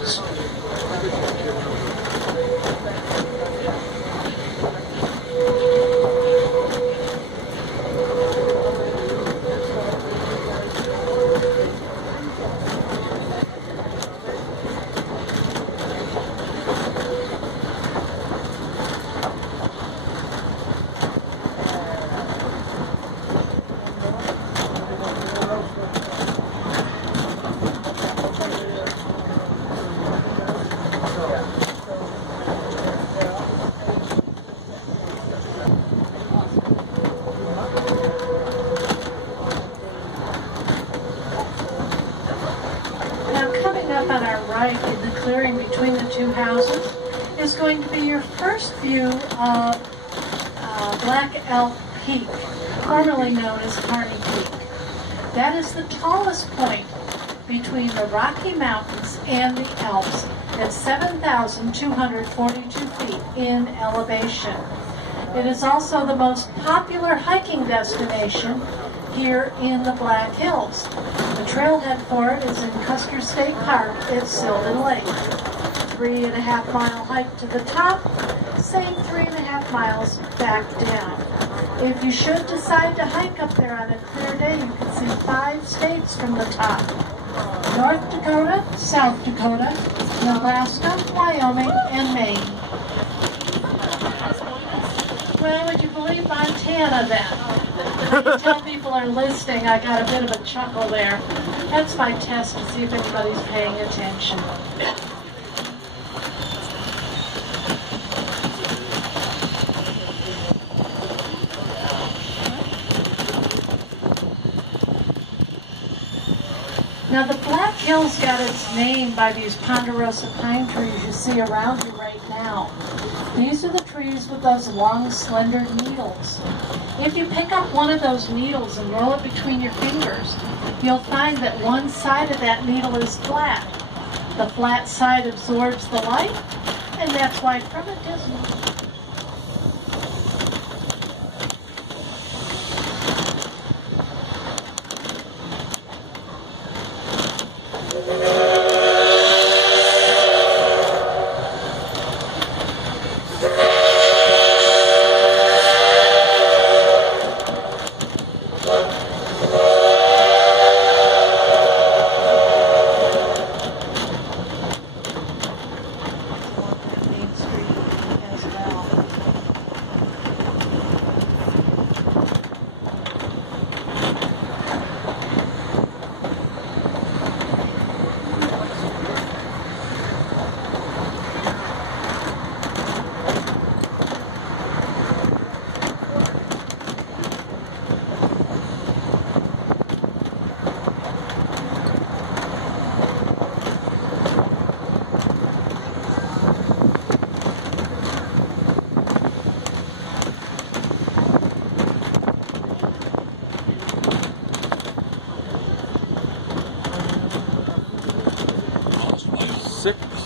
hills. On our right, in the clearing between the two houses, is going to be your first view of Black Elk Peak, formerly known as Kearney Peak. That is the tallest point between the Rocky Mountains and the Alps at 7,242 feet in elevation. It is also the most popular hiking destination here in the Black Hills. The trailhead for it is in Custer State Park at Sylvan Lake. 3.5 mile hike to the top, same 3.5 miles back down. If you should decide to hike up there on a clear day, you can see 5 states from the top: North Dakota, South Dakota, Nebraska, Wyoming, and Maine. Well, would you believe Montana then? When you tell people are listening, I got a bit of a chuckle there. That's my test to see if anybody's paying attention. Now the Black Hills got its name by these ponderosa pine trees you see around you right now. These are the trees with those long, slender needles. If you pick up one of those needles and roll it between your fingers, you'll find that one side of that needle is flat. The flat side absorbs the light, and that's why from a distance,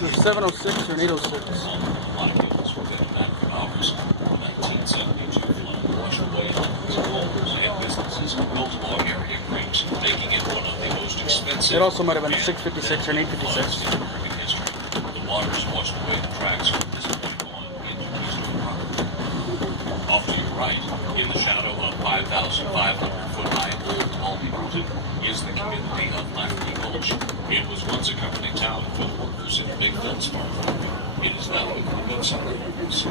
Or 706 or 806. It also might have been 656 or 856. The waters washed away the tracks from this point on into eastern property. Off to your right, in the shadow of 5,500-foot high Old Palmy Mountain, is the community of Lackey Gulch. It was once a company town with workers in big feldspar. It is now a good summer homes.